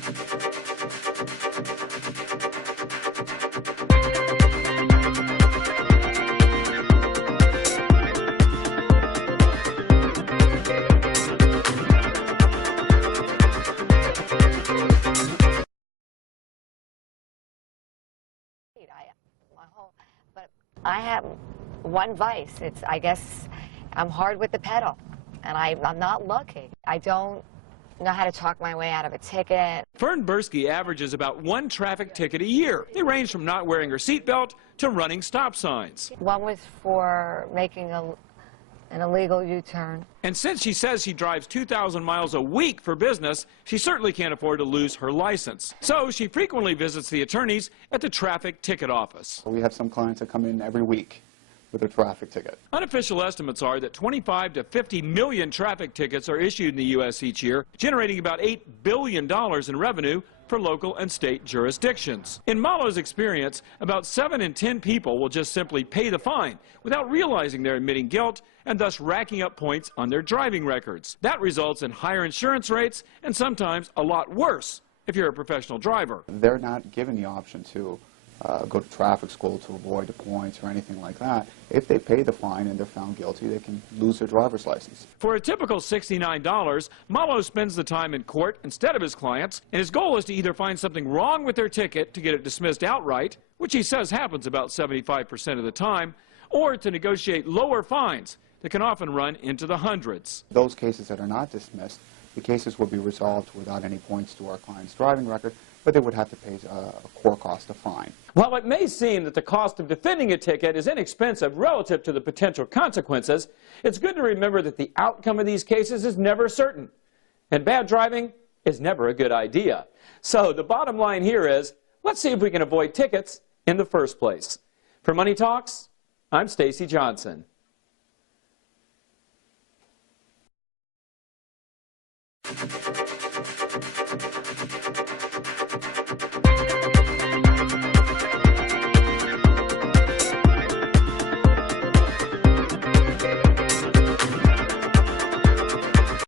But I have one vice. I guess I'm hard with the pedal, and I'm not lucky. I don't know how to talk my way out of a ticket. Fern Bursky averages about 1 traffic ticket a year. They range from not wearing her seatbelt to running stop signs. One was for making an illegal U-turn. And since she says she drives 2,000 miles a week for business, she certainly can't afford to lose her license. So she frequently visits the attorneys at the traffic ticket office. We have some clients that come in every week with a traffic ticket. Unofficial estimates are that 25 to 50 million traffic tickets are issued in the U.S. each year, generating about $8 billion in revenue for local and state jurisdictions. In Malo's experience, about 7 in 10 people will just simply pay the fine without realizing they're admitting guilt and thus racking up points on their driving records. That results in higher insurance rates and sometimes a lot worse if you're a professional driver. They're not given the option to go to traffic school to avoid the points or anything like that. If they pay the fine and they're found guilty, they can lose their driver's license. For a typical $69, Malo spends the time in court instead of his clients, and his goal is to either find something wrong with their ticket to get it dismissed outright, which he says happens about 75% of the time, or to negotiate lower fines that can often run into the hundreds. Those cases that are not dismissed, the cases will be resolved without any points to our client's driving record, but they would have to pay a core cost of fine. While it may seem that the cost of defending a ticket is inexpensive relative to the potential consequences, it's good to remember that the outcome of these cases is never certain, and bad driving is never a good idea. So the bottom line here is, let's see if we can avoid tickets in the first place. For Money Talks, I'm Stacy Johnson.